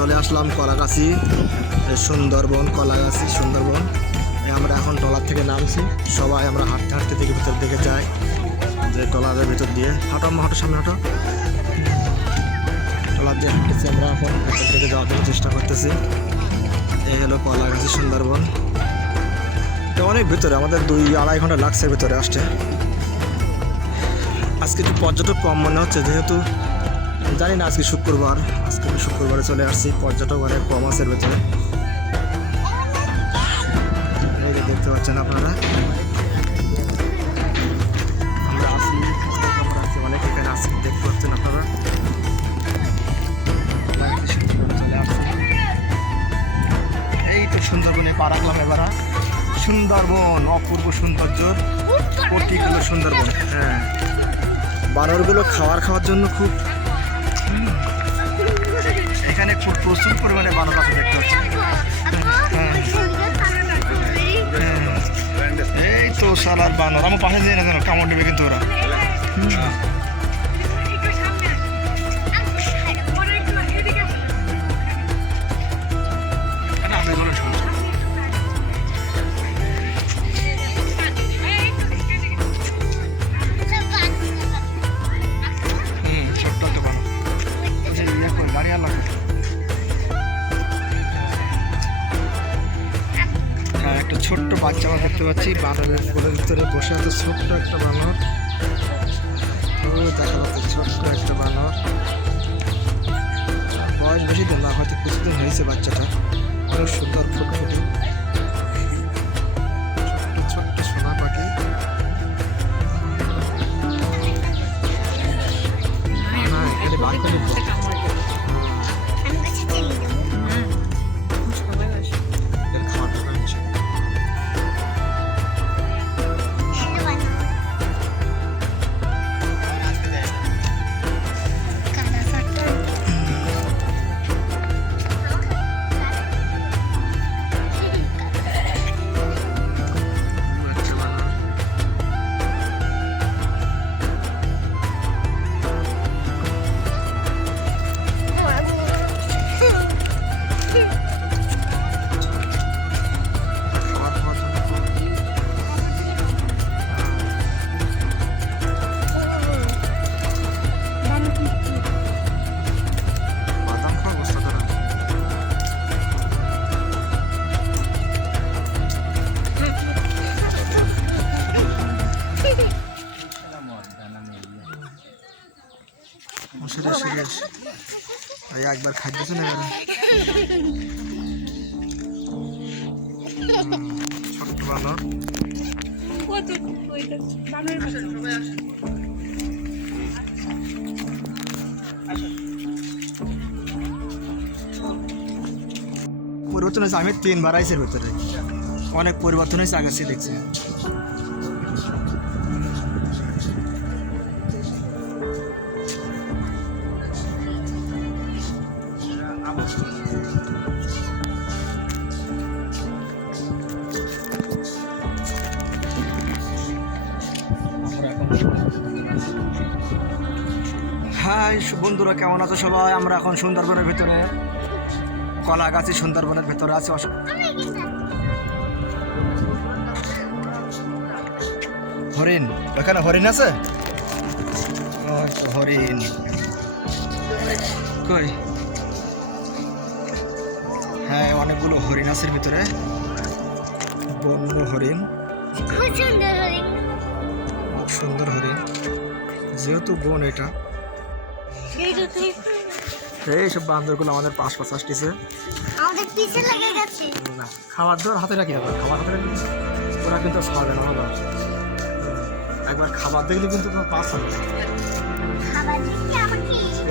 আমরা চলে আসলাম কলাগাছি সুন্দরবন কলাগাছি সুন্দরবন। আমরা এখন টলার থেকে নামছি। সবাই আমরা হাঁটতে হাঁটতে দিকে ভিতর দিকে যাই। যে টলারের ভিতর দিয়ে। হাঁটো আম্মা, হাঁটো সামনে হাঁটো। টলার দিয়ে হাঁটতেছি আমরা এখন। ভিতর থেকে যাওয়ার জন্য চেষ্টা করতেছি। এই হলো কলাগাছি সুন্দরবন। এটা অনেক ভিতরে আমাদের দুই আড়াই ঘণ্টা লাগছে ভিতরে আসতে। আজকে একটু পর্যটক কম মনে হচ্ছে যেহেতু জানি না আজকে শুক্রবার। আজকে শুক্রবারে চলে আসছি পর্যটক অনেক কম আছে ভেতরে। দেখতে পাচ্ছেন আপনারা। আমরা আমরা অনেক, এখানে দেখতে পাচ্ছেন আপনারা। এই তো সুন্দরবনে এবার। সুন্দরবন, অপূর্ব সৌন্দর্য সুন্দরবন হ্যাঁ। বানরগুলো খাবার খাওয়ার জন্য খুব এখানে খুব প্রচুর পরিমাণে বানর পাখি দেখতে পাচ্ছি। এই তো সালার বানর। আমার পাশে যাই না কেন কামড় নেবে কিন্তু ওরা। দেখতে পাচ্ছি বানরের কোলের ভিতরে বসে আছে ছোট্ট একটা বানর। দেখা যাচ্ছে ছোট্ট একটা বানর। বয়স বেশি দিন না, হয়তো কিছুদিন হয়েছে বাচ্চাটা। অনেক সুন্দর ফুটফুটে ছোট্ট ছোট্ট সোনা পাখি। সেটা শেষ একবার খাইতেছে না। এবারে ছোট্ট পরিবর্তন হয়েছে আমি তিনবার আইসের ভিতরে। অনেক পরিবর্তন হয়েছে আগে দেখছি। হাই বন্ধুরা কেমন আছো সবাই? আমরা এখন সুন্দরবনের ভিতরে কলাগাছি সুন্দরবনের ভেতরে আছি। হরিণ। এখানে হরিণ আছে? হরিণ। কই? হ্যাঁ অনেকগুলো হরিণ আছে ভিতরে। বন্য হরিণ। খুব সুন্দর হরিণ যেহেতু বন এটা। এই সব বান্দরগুলো আমাদের পাশ পাশ আসতেছে। আমাদের পিছে লেগে গেছে। না খাবার দাবার হাতে রাখি আবার খাবার হাতে রাখি ওরা কিন্তু খাওয়াবে না আবার একবার খাবার দেখলে কিন্তু তোমার পাস হবে। খাবার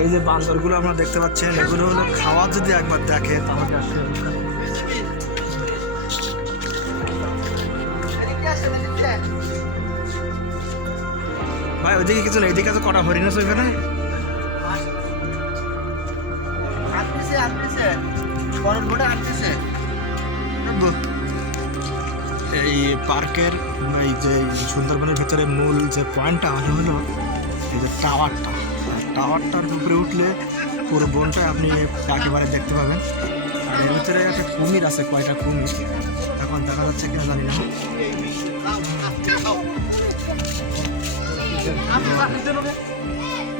এই যে বান্দরগুলো আপনারা দেখতে পাচ্ছেন এগুলো হলো খাওয়া যদি একবার দেখে তাহলে আর ভাই ওইদিকে কিছু নেই এদিকে তো কটা হরিণ আছে ওইখানে। এই পার্কের এই যে সুন্দরবনের ভেতরে মূল যে পয়েন্টটা হলো হলো এই যে টাওয়ারটা। টাওয়ারটার উপরে উঠলে পুরো বনটা আপনি একেবারে দেখতে পাবেন। আর এর ভিতরে একটা কুমির আছে কয়টা কুমির? এখন দেখা যাচ্ছে কিনা জানি না।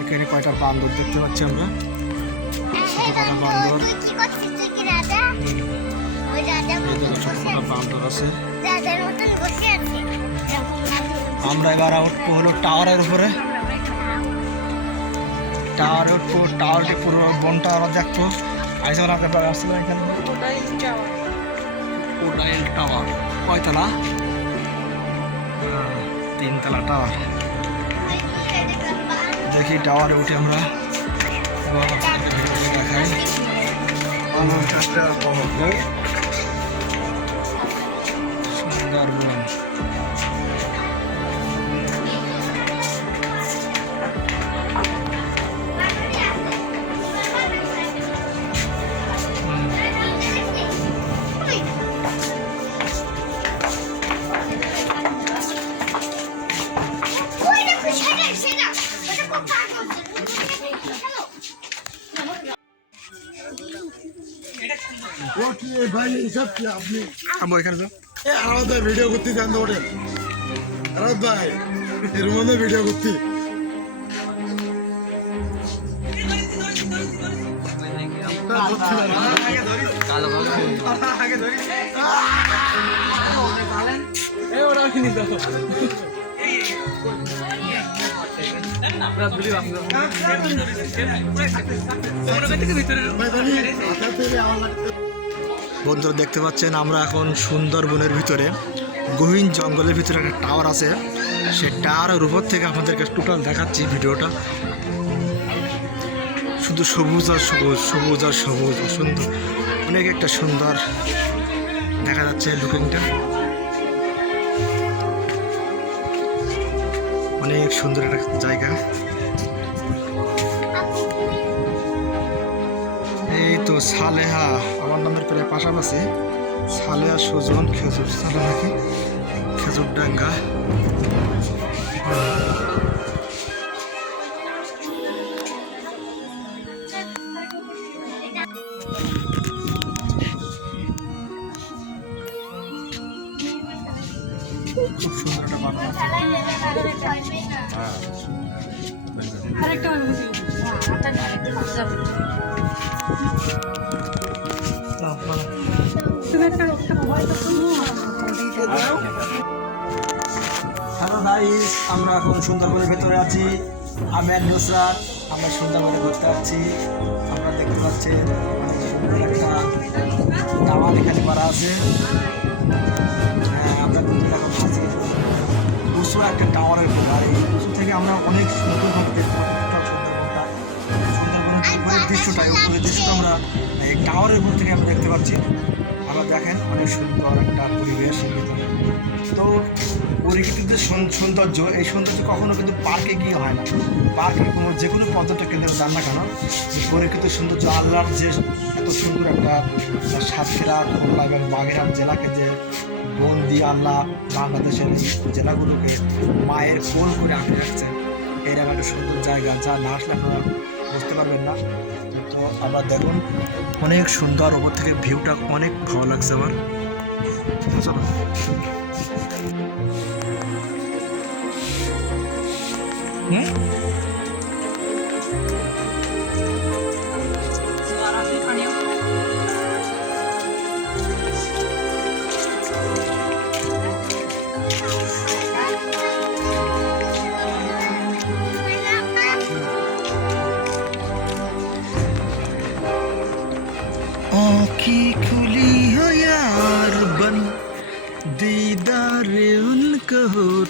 এখানে কয়টা বান্দর দেখতে পাচ্ছি আমরা। বান্দর। বান্দর আছে। আমরা এবার উঠবো হলো টাওয়ারের উপরে। টাওয়ারে উঠবো টাওয়ারটি পুরো বনটা আমরা দেখব। আইসা একবার আসছিলাম এখানে। টাওয়ার কয়তলা? তিনতলা টাওয়ার দেখি টাওয়ারে উঠে আমরা। এবং আপনাদেরকে ভিডিওতে এ কি আপনি? আম্বু এখানে যাও। এ আরাত ভাই ভিডিও করতে জানতে ওঠেন আরাত ভাই এর মধ্যে ভিডিও করতে। ভাই বন্ধুরা দেখতে পাচ্ছেন, আমরা এখন সুন্দরবনের ভিতরে, গহীন জঙ্গলের ভিতরে একটা টাওয়ার আছে। সেই টাওয়ারের উপর থেকে আপনাদেরকে টোটাল দেখাচ্ছি ভিডিওটা। শুধু সবুজ আর সবুজ সবুজ আর সবুজ, সুন্দর। অনেক একটা সুন্দর দেখা যাচ্ছে লুকিংটা অনেক সুন্দর একটা জায়গা। এই তো সালেহা। নামের প্রায় পাশাপাশি সালেহা সুজন খেজুর সালে নাকি? খেজুর ডাঙ্গা। খুব সুন্দর একটা বাগান আরেকটা হ্যালো গাইস আমরা এখন সুন্দরবনের ভেতরে আছি। আমি নুসরাত আমরা সুন্দরবনে ঘুরতে যাচ্ছি আমরা দেখতে পাচ্ছি একটা টাওয়ার এখানে করা আছে। হ্যাঁ, আমরা কিন্তু এখন আছি উঁচু একটা টাওয়ারের উপর এই উঁচু থেকে আমরা অনেক সুন্দর ভাবে দেখতে পাচ্ছি। সুন্দরবনের দৃশ্যটাই উপরের দৃশ্যটা আমরা এই টাওয়ারের উপর থেকে আমরা দেখতে পাচ্ছি। আমরা দেখেন, অনেক সুন্দর একটা পরিবেশ তো পরিকৃতির যে সৌন- সৌন্দর্য, এই সৌন্দর্য কখনো কিন্তু পার্কে গিয়ে হয় না। পার্কে কোনো যে কোনো পর্যটক কেন্দ্রে যান না কেন পরিকৃত সৌন্দর্য আল্লাহর যে এত সুন্দর একটা সাতক্ষীরা, খুলনা এবং বাগেরহাট জেলাকে যে বন্দি আল্লাহ বাংলাদেশের জেলাগুলোকে মায়ের কোল করে আঁকড়ে রাখছেন, এরকম একটা সুন্দর জায়গা যা না আসলে আপনারা বুঝতে পারবেন না। আমরা দেখুন অনেক সুন্দর ওপর থেকে ভিউটা অনেক ভালো লাগছে আমার। চলো। হুম?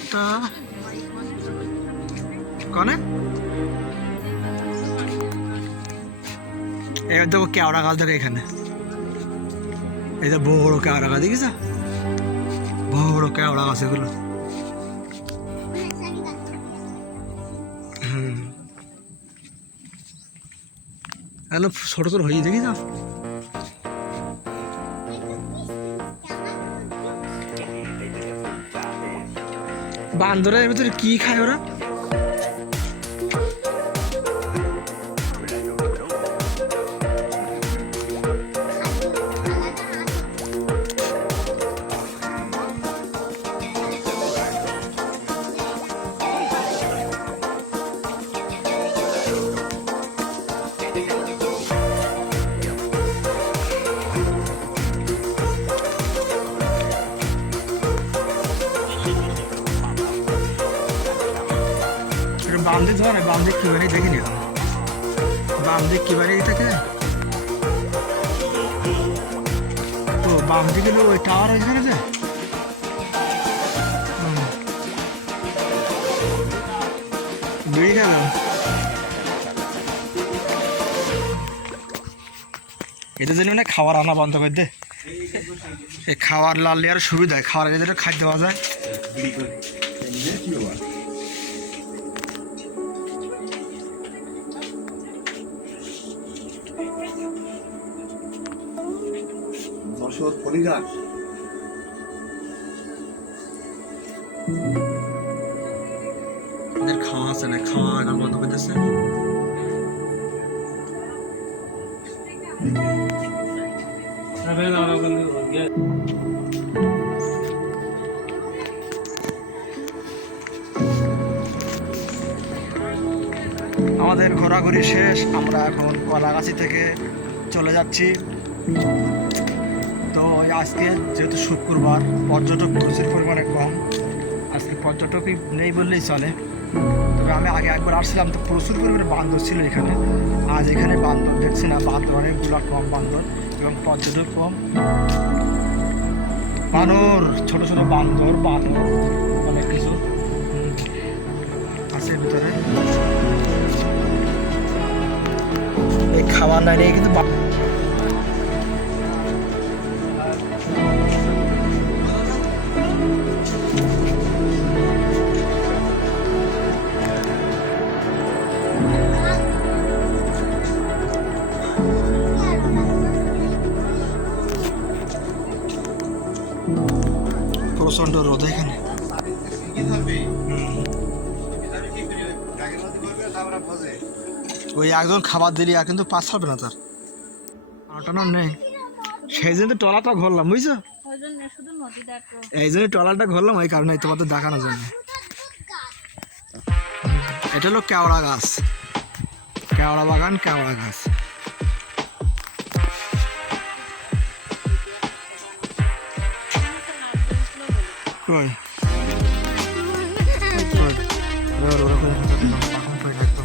होता कौन है এবার দেখো কেওড়া গাছ দেখো এখানে এই যে বড় বড় কেওড়া গাছ দেখিস বড় বড় কেওড়া গাছ এগুলো হুম এগুলো ছোট ছোট হয়ে দেখিস বান্দরের ভিতরে কি খায় ওরা? বাম দিক ধরে বাম দিক কি বাড়ি দেখিনি এখন বাম দিক কি বাড়ি থাকে ও বাম দিকে ওই টাওয়ার ওইখানে যে? হুম। বিড়ি গেল এদের জন্য না খাবার আনা বন্ধ করে দে। এই খাওয়ার লাল লেয়ার সুবিধা খাওয়ার এদের খাদ্য পাওয়া যায়। যশোর পরিঘাট খাওয়া খাওয়া বন্ধ করে দিচ্ছে আমাদের ঘোরাঘুরি শেষ, আমরা এখন কলাগাছি থেকে চলে যাচ্ছি। ওই আজকে, যেহেতু শুক্রবার, পর্যটক প্রচুর পরিমাণে কম। আজকে পর্যটকই নেই বললেই চলে। তবে আমি আগে একবার আসছিলাম, তো প্রচুর পরিমাণে বান্দর ছিল এখানে। আজ এখানে বান্দর দেখছি না, বান্দর অনেকগুলো কম বান্দর এবং পর্যটক কম। বানর, ছোট ছোট বান্দর, বানর, অনেক কিছু। আছে ভিতরে। এই নাই রেখে কিন্তু প্রচণ্ড রোদ এখানে। ওই একজন খাবার দিলি আর কিন্তু পাস হবে না তার। আটানো নেই। সেই জন্য টলাটা ঘরলাম, বুঝছ? এই জন্য টলাটা ঘরলাম, ওই কারণে তোমাদের দেখানোর জন্য। এটা হলো কেওড়া গাছ। কেওড়া বাগান, কেওড়া গাছ। পড়ে থাকতো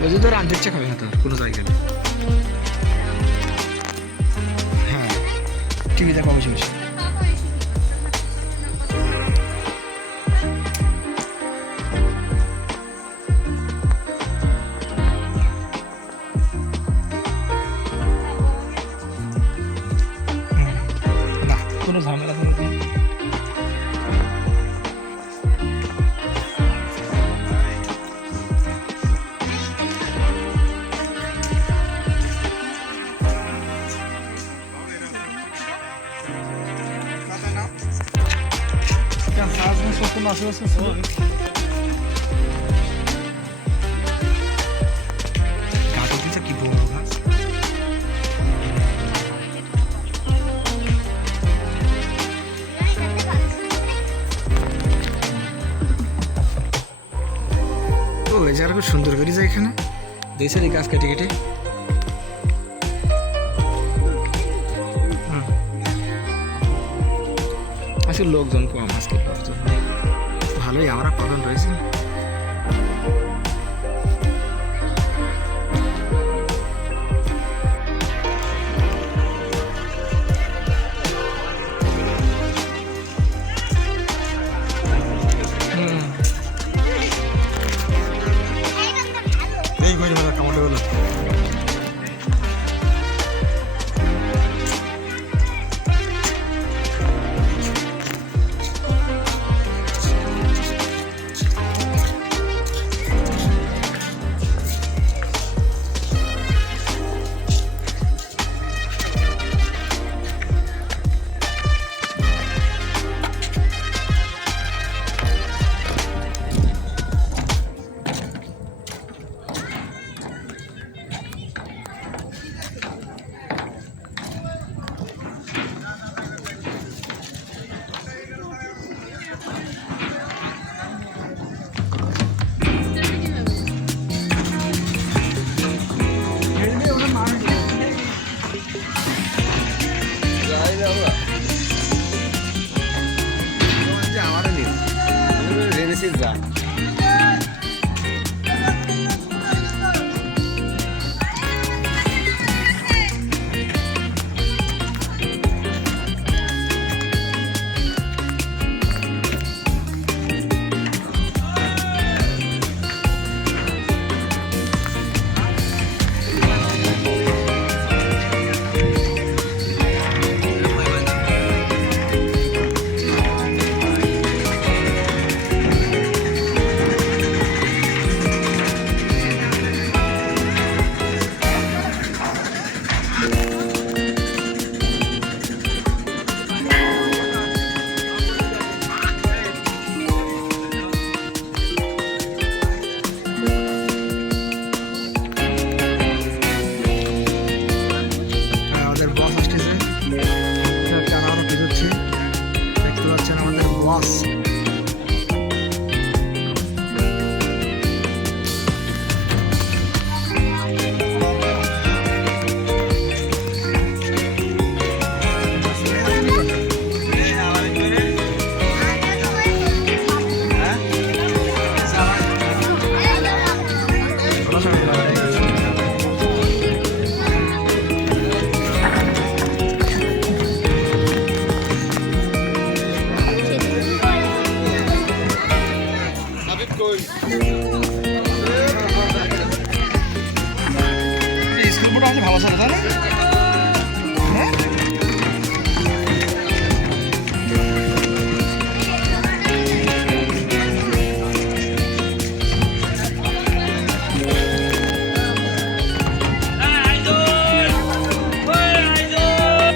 বুঝি তোর আনতে ইচ্ছা খাবে তোর কোনো জায়গায় হ্যাঁ টিভি দেখা বসে এই জায়গাটা খুব সুন্দর করে যায় এখানে দেখছেন এই গাছ কেটে কেটে। আসলে লোকজন কম আজকে। ভালোই আমরা কজন রয়েছে।